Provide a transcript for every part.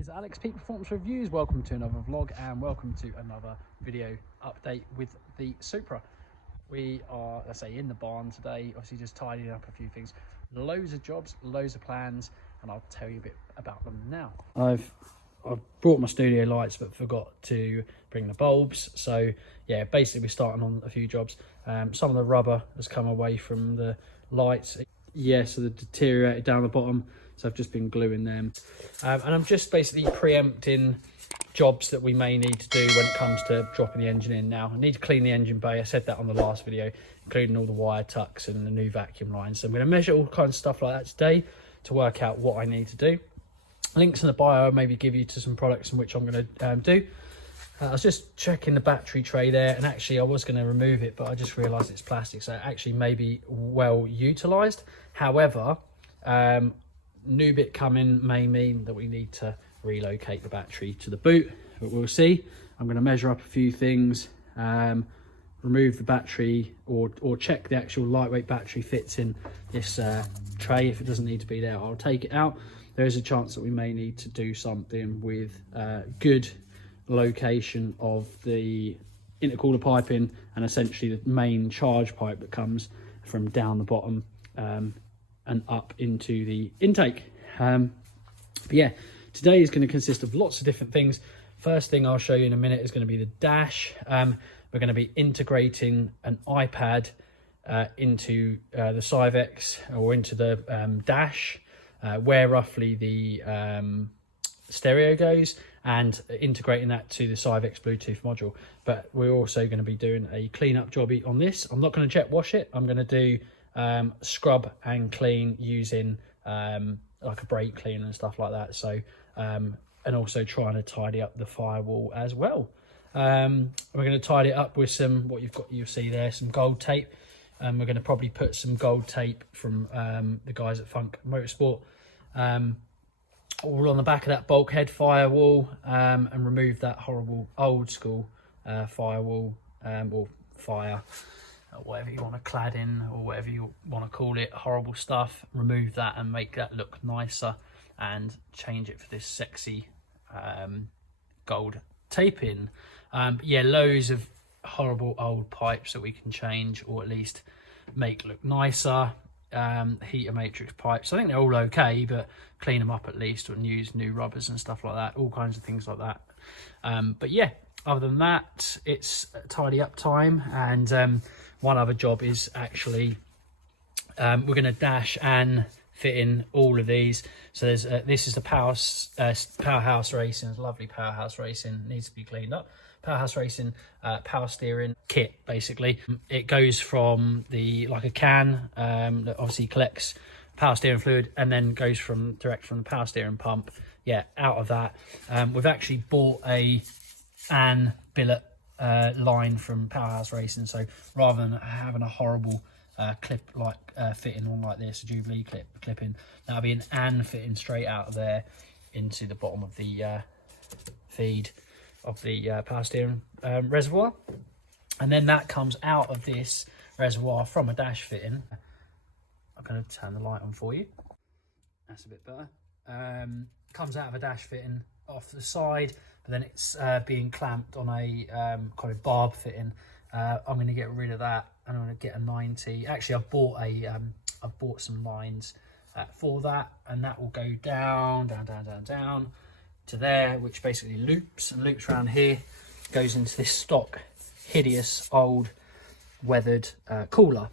guys, Alex Peak Performance Reviews. Welcome to another vlog and welcome to another video update with the Supra. We are, let's say, in the barn today, obviously just tidying up a few things. Loads of jobs, loads of plans, and I'll tell you a bit about them now. I've brought my studio lights but forgot to bring the bulbs, so yeah, basically we're starting on a few jobs. Some of the rubber has come away from the lights, yeah, so they're deteriorated down the bottom, so I've just been gluing them. And I'm just basically preempting jobs that we may need to do when it comes to dropping the engine in. Now I need to clean the engine bay, I said that on the last video, including all the wire tucks and the new vacuum lines. So I'm going to measure all kinds of stuff like that today to work out what I need to do. Links in the bio I'll maybe give you to some products in which I'm going to do. I was just checking the battery tray there, and actually I was going to remove it, but I just realised it's plastic, so it actually may be well utilised. However, new bit coming may mean that we need to relocate the battery to the boot, but we'll see. I'm going to measure up a few things, remove the battery, or check the actual lightweight battery fits in this tray. If it doesn't need to be there, I'll take it out. There is a chance that we may need to do something with good location of the intercooler piping and essentially the main charge pipe that comes from down the bottom and up into the intake. But yeah, today is going to consist of lots of different things. First thing I'll show you in a minute is going to be the dash. We're going to be integrating an iPad into the Syvecs, or into the dash, where roughly the stereo goes, and integrating that to the Syvecs Bluetooth module. But we're also going to be doing a cleanup jobby on this. I'm not going to jet wash it. I'm going to do scrub and clean using like a brake cleaner and stuff like that. So and also trying to tidy up the firewall as well. We're going to tidy it up with some, what you'll see there, some gold tape. We're going to probably put some gold tape from the guys at Funk Motorsport all on the back of that bulkhead firewall, and remove that horrible old school firewall, or fire, or whatever you want to clad in, or whatever you want to call it, horrible stuff. Remove that and make that look nicer, and change it for this sexy gold taping. Yeah, loads of horrible old pipes that we can change, or at least make look nicer. Heater matrix pipes, I think they're all okay, but clean them up at least, and use new rubbers and stuff like that, all kinds of things like that. But yeah, other than that, it's tidy up time. And one other job is actually we're going to dash and fit in all of these. So there's this is the Powerhouse Racing. It's lovely Powerhouse Racing, needs to be cleaned up. Powerhouse Racing power steering kit, basically. It goes from like a can that obviously collects power steering fluid, and then goes direct from the power steering pump, yeah, out of that. We've actually bought an billet line from Powerhouse Racing, so rather than having a horrible clip like fitting on like this, a Jubilee clipping, that'll be an fitting straight out of there into the bottom of the feed of the power steering reservoir, and then that comes out of this reservoir from a dash fitting. I'm going to turn the light on for you, that's a bit better. Comes out of a dash fitting off the side, but then it's being clamped on a kind of barb fitting. I'm going to get rid of that, and I'm going to get a 90. Actually, I've bought some lines for that, and that will go down to there, which basically loops around here, goes into this stock hideous old weathered cooler.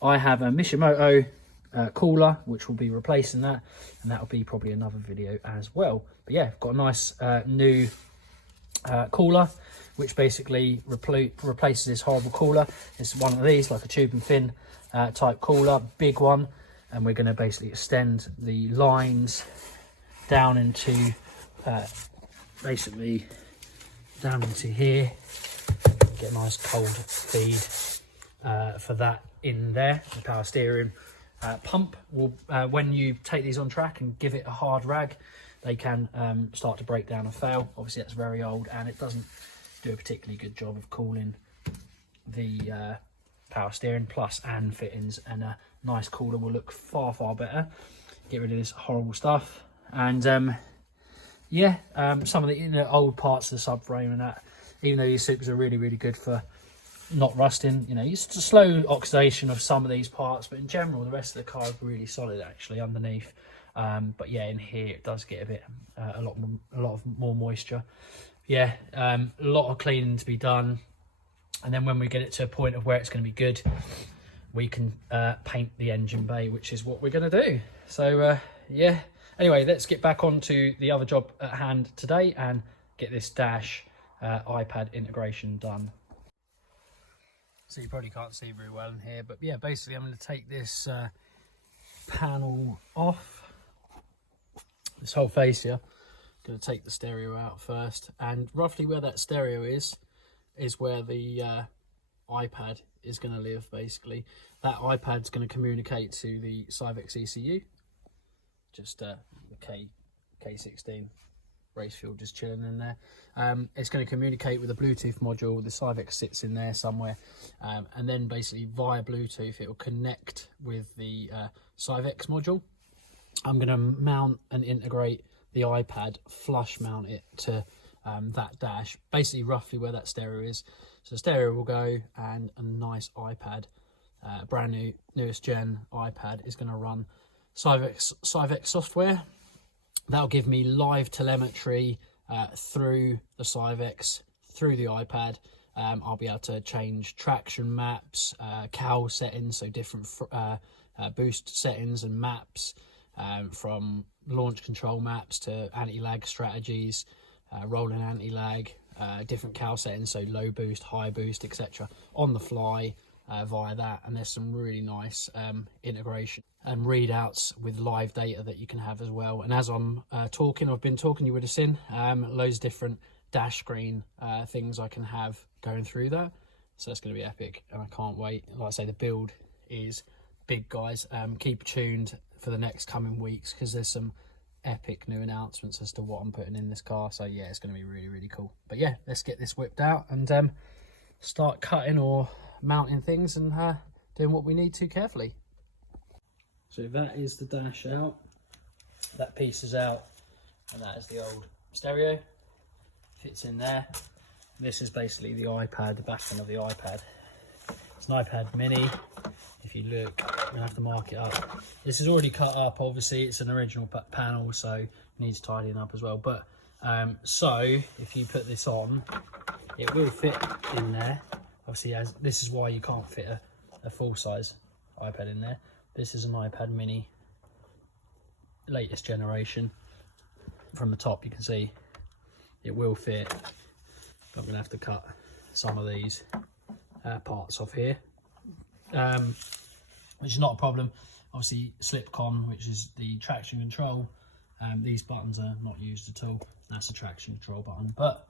I have a Mishimoto cooler which will be replacing that, and that will be probably another video as well. But yeah, I've got a nice new cooler which basically replaces this horrible cooler. It's one of these, like a tube and fin type cooler, big one, and we're going to basically extend the lines down into basically down into here, get a nice cold feed for that in there. The power steering pump will, when you take these on track and give it a hard rag, they can start to break down and fail. Obviously that's very old, and it doesn't do a particularly good job of cooling the power steering. Plus and fittings and a nice cooler will look far better. Get rid of this horrible stuff. And yeah, some of the old parts of the subframe and that, even though these Supras are really, really good for not rusting, it's a slow oxidation of some of these parts, but in general, the rest of the car is really solid actually underneath. But yeah, in here it does get a bit, a lot more moisture. Yeah, a lot of cleaning to be done, and then when we get it to a point of where it's going to be good, we can paint the engine bay, which is what we're going to do. So yeah, anyway, let's get back on to the other job at hand today and get this dash iPad integration done. So you probably can't see very well in here, but yeah, basically I'm going to take this panel off, this whole face here. I'm going to take the stereo out first, and roughly where that stereo is where the iPad is going to live. Basically that iPad's going to communicate to the Syvecs ECU, just the K16 race fuel just chilling in there. It's going to communicate with a Bluetooth module. The Syvecs sits in there somewhere, and then basically via Bluetooth it will connect with the Syvecs module. I'm going to mount and integrate the iPad, flush mount it to that dash, basically roughly where that stereo is. So the stereo will go, and a nice iPad, brand new, newest gen iPad is going to run Syvecs software. That'll give me live telemetry through the Syvecs, through the iPad. I'll be able to change traction maps, cal settings, so different boost settings and maps, from launch control maps to anti-lag strategies, rolling anti-lag, different cal settings, so low boost, high boost, etc. on the fly via that. And there's some really nice integration and readouts with live data that you can have as well. And as I'm talking, I've been talking, you would have seen loads of different dash screen things I can have going through that. So that's going to be epic, and I can't wait. Like I say, the build is big, guys. Keep tuned for the next coming weeks, because there's some epic new announcements as to what I'm putting in this car. So yeah, it's going to be really, really cool. But yeah, let's get this whipped out and start cutting or mounting things and doing what we need to carefully. So that is the dash out, that piece is out, and that is the old stereo, fits in there. This is basically the iPad, the back end of the iPad. It's an iPad mini. If you look, you'll have to mark it up. This is already cut up, obviously it's an original panel, so it needs tidying up as well. But so if you put this on, it will fit in there. Obviously, as this is why you can't fit a full size iPad in there. This is an iPad mini, latest generation. From the top you can see it will fit, but I'm going to have to cut some of these parts off here, which is not a problem. Obviously slipcon, which is the traction control, these buttons are not used at all. That's a traction control button, but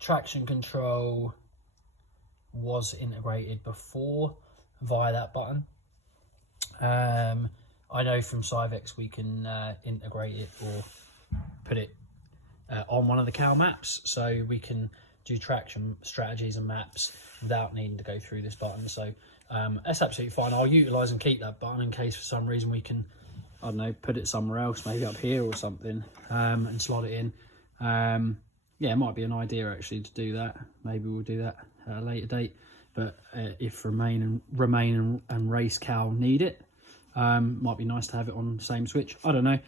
traction control was integrated before via that button. I know from Syvecs we can integrate it or put it on one of the cal maps, so we can do traction strategies and maps without needing to go through this button. So that's absolutely fine. I'll utilise and keep that button in case for some reason we can, I don't know, put it somewhere else, maybe up here or something, and slot it in. Yeah, it might be an idea actually to do that. Maybe we'll do that at a later date. But if Remain and Race Cal need it, might be nice to have it on the same switch. I don't know.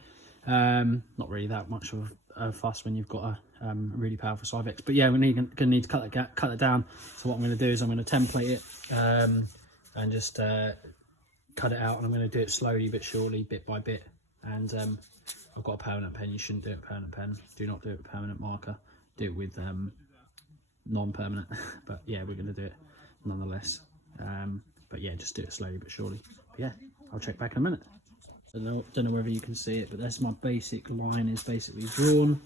Not really that much of a fuss when you've got a really powerful Syvecs. But yeah, we're going to need to cut that down. So what I'm going to do is I'm going to template it and just cut it out. And I'm going to do it slowly but surely, bit by bit. And I've got a permanent pen. You shouldn't do it with a permanent pen. Do not do it with a permanent marker. Do it with non-permanent. But yeah, we're going to do it nonetheless. But yeah, just do it slowly but surely. But yeah, I'll check back in a minute. I don't know whether you can see it, but that's my basic line is basically drawn.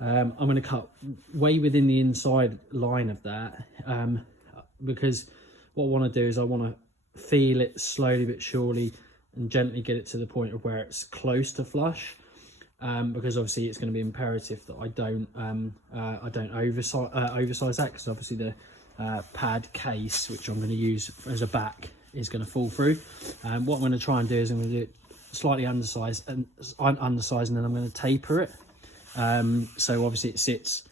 I'm going to cut way within the inside line of that, because what I want to do is I want to feel it slowly but surely and gently get it to the point of where it's close to flush, because obviously it's going to be imperative that I don't oversize that, because obviously the pad case, which I'm going to use as a back, is going to fall through. What I'm going to try and do is I'm going to do it slightly undersized, and then I'm going to taper it. So obviously it sits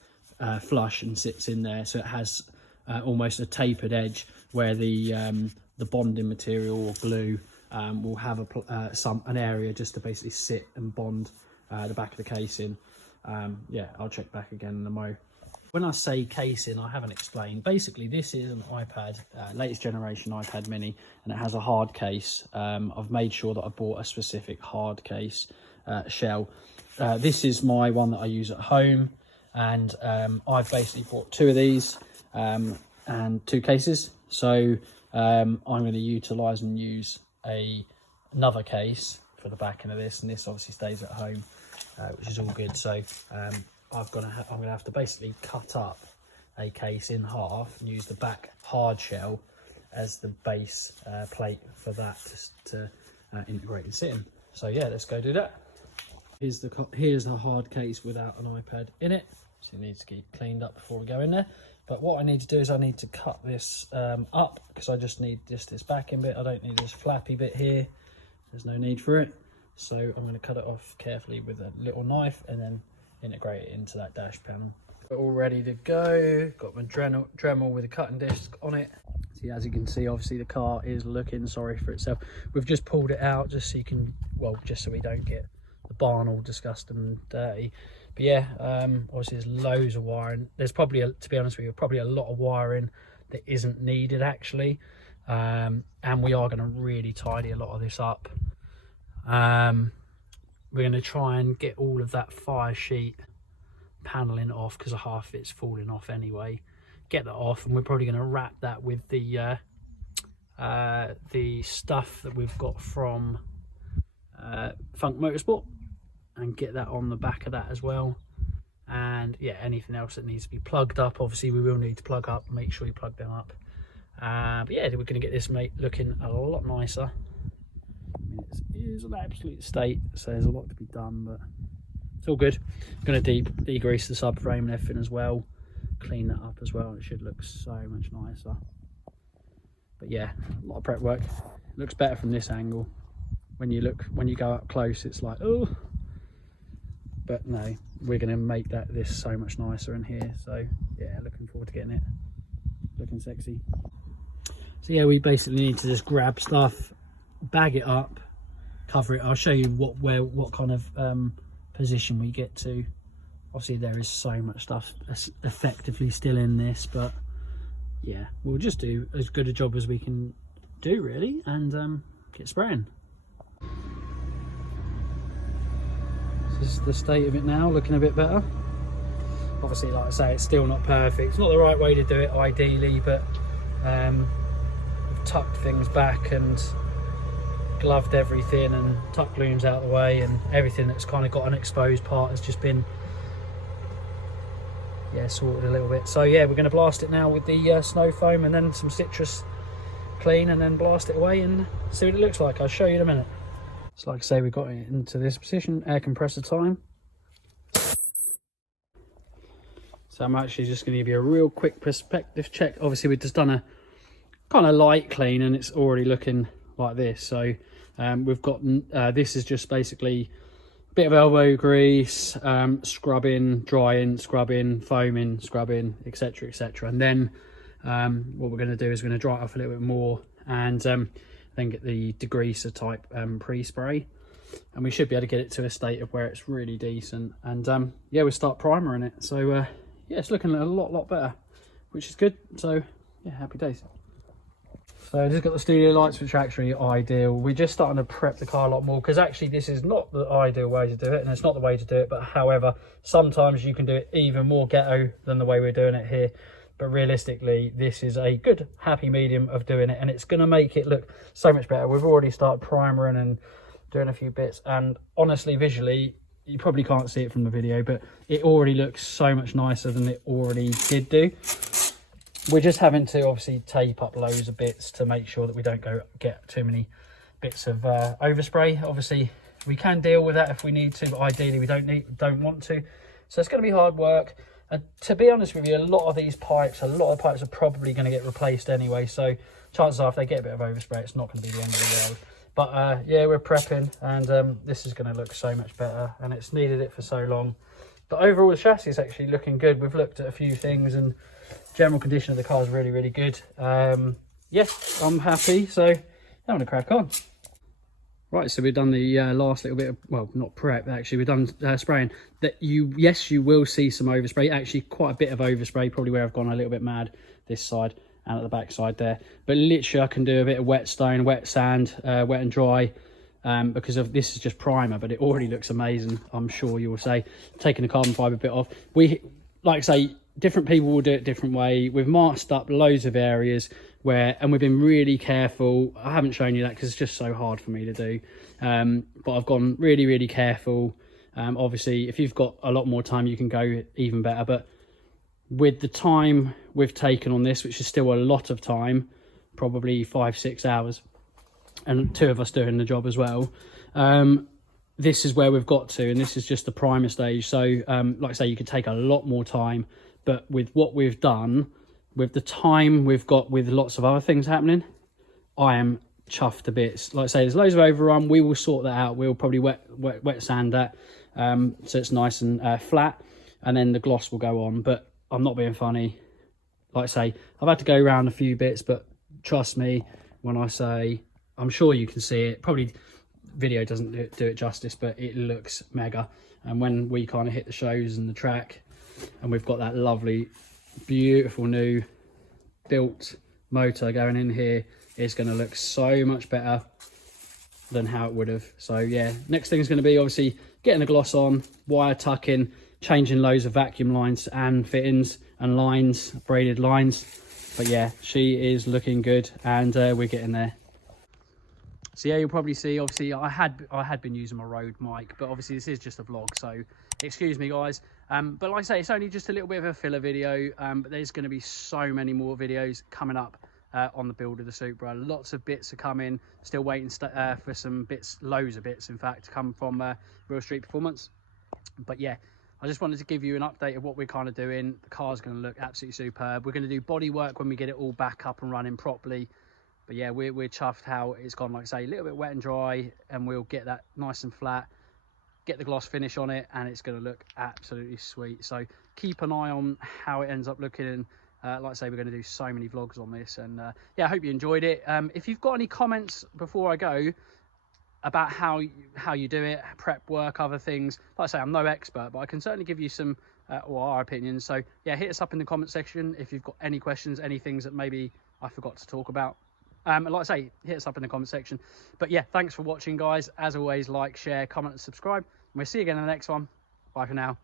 flush and sits in there, so it has almost a tapered edge where the bonding material or glue will have an area just to basically sit and bond the back of the casing. Yeah, I'll check back again in a mo. When I say casing, I haven't explained. Basically, this is an iPad, latest generation iPad mini, and it has a hard case. I've made sure that I bought a specific hard case shell. This is my one that I use at home, and I've basically bought 2 of these and 2 cases. So I'm going to utilise and use another case for the backing of this, and this obviously stays at home, which is all good. So I'm gonna have to basically cut up a case in half and use the back hard shell as the base plate for that to integrate and sit in. So yeah, let's go do that. Here's the hard case without an iPad in it, so it needs to get cleaned up before we go in there. But what I need to do is I need to cut this up, because I just need this backing bit. I don't need this flappy bit here. There's no need for it. So I'm going to cut it off carefully with a little knife and then integrate it into that dash panel. All ready to go. Got my Dremel with a cutting disc on it. See, as you can see, obviously the car is looking sorry for itself. We've just pulled it out just so you can, well, just so we don't get the barn all disgusting and dirty. But yeah, obviously there's loads of wiring. There's probably, to be honest with you, probably a lot of wiring that isn't needed actually. And we are going to really tidy a lot of this up. We're going to try and get all of that fire sheet paneling off, because half of it's falling off anyway. Get that off, and we're probably going to wrap that with the stuff that we've got from Funk Motorsport, and get that on the back of that as well. And yeah, anything else that needs to be plugged up, obviously we will need to plug up. Make sure you plug them up. But yeah, we're going to get this looking a lot nicer. It is an absolute state, so there's a lot to be done, but it's all good. I'm going to degrease the subframe and everything as well, clean that up as well. It should look so much nicer. But yeah, a lot of prep work. It looks better from this angle. When you go up close, it's like, oh, but no, we're going to make this so much nicer in here. So yeah, looking forward to getting it looking sexy. So yeah, we basically need to just grab stuff, bag it up, cover it. I'll show you what kind of position we get to. Obviously there is so much stuff effectively still in this, but yeah, we'll just do as good a job as we can do really, and get spraying. This is the state of it now, looking a bit better. Obviously, like I say, it's still not perfect. It's not the right way to do it ideally, but we've tucked things back and gloved everything and tucked looms out of the way, and everything that's kind of got an exposed part has just been sorted a little bit. So yeah, we're going to blast it now with the snow foam and then some citrus clean, and then blast it away and see what it looks like. I'll show you in a minute. So like I say, we got it into this position, air compressor time. So I'm actually just going to give you a real quick perspective check. Obviously we've just done a kind of light clean and it's already looking like this. So we've got this is just basically a bit of elbow grease, scrubbing, drying, scrubbing, foaming, scrubbing, etc, etc. And then what we're going to do is we're going to dry it off a little bit more, and then get the degreaser type pre-spray, and we should be able to get it to a state of where it's really decent. And yeah, we'll start primering it. So yeah, it's looking a lot better, which is good. So yeah, happy days. So I just got the studio lights, which are actually ideal. We're just starting to prep the car a lot more, because actually this is not the ideal way to do it, and it's not the way to do it, but however, sometimes you can do it even more ghetto than the way we're doing it here. But realistically, this is a good happy medium of doing it, and it's going to make it look so much better. We've already started primering and doing a few bits, and honestly, visually, you probably can't see it from the video, but it already looks so much nicer than it already did do. We're just having to obviously tape up loads of bits to make sure that we don't get too many bits of overspray. Obviously, we can deal with that if we need to, but ideally we don't want to. So it's going to be hard work. And to be honest with you, a lot of the pipes are probably going to get replaced anyway. So chances are, if they get a bit of overspray, it's not going to be the end of the world. But yeah, we're prepping, and this is going to look so much better, and it's needed it for so long. But overall, the chassis is actually looking good. We've looked at a few things, and general condition of the car is really, really good. Yeah, I'm happy, so I'm going to crack on. Right, so we've done the last little bit of, well, not prep, actually, we've done spraying. Yes, you will see some overspray, actually quite a bit of overspray, probably where I've gone a little bit mad this side and at the back side there. But literally I can do a bit of wet stone, wet sand, wet and dry, because of this is just primer, but it already looks amazing, I'm sure you will say. Taking the carbon fibre bit off. We, like I say, different people will do it different way. We've masked up loads of areas where, and we've been really careful. I haven't shown you that because it's just so hard for me to do. But I've gone really, really careful. Obviously, if you've got a lot more time, you can go even better. But with the time we've taken on this, which is still a lot of time, probably 5-6 hours, and 2 of us doing the job as well, this is where we've got to, and this is just the primer stage. So like I say, you could take a lot more time, but with what we've done, with the time we've got, with lots of other things happening, I am chuffed to bits. Like I say, there's loads of overrun. We will sort that out. We'll probably wet sand that, so it's nice and flat, and then the gloss will go on. But I'm not being funny. Like I say, I've had to go around a few bits, but trust me when I say, I'm sure you can see it. Probably video doesn't do it justice, but it looks mega. And when we kind of hit the shows and the track, and we've got that lovely, beautiful new built motor going in here, it's going to look so much better than how it would have. So yeah, next thing is going to be obviously getting the gloss on, wire tucking, changing loads of vacuum lines and fittings and lines, braided lines. But yeah, she is looking good, and we're getting there. So yeah, you'll probably see, obviously I had been using my Rode mic, but obviously this is just a vlog, so excuse me guys. But like I say, it's only just a little bit of a filler video, but there's going to be so many more videos coming up on the build of the Supra. Lots of bits are coming, still waiting for some bits, loads of bits in fact, to come from Real Street Performance. But yeah, I just wanted to give you an update of what we're kind of doing. The car's going to look absolutely superb. We're going to do body work when we get it all back up and running properly. But yeah, we're chuffed how it's gone, like I say, a little bit wet and dry, and we'll get that nice and flat, get the gloss finish on it, and it's going to look absolutely sweet. So keep an eye on how it ends up looking. Like I say, we're going to do so many vlogs on this, and yeah, I hope you enjoyed it. If you've got any comments before I go about how you do it, prep work, other things, like I say, I'm no expert, but I can certainly give you some or our opinions. So yeah, hit us up in the comment section if you've got any questions, any things that maybe I forgot to talk about. Like I say, hit us up in the comment section. But yeah, thanks for watching guys. As always, like, share, comment and subscribe, and we'll see you again in the next one. Bye for now.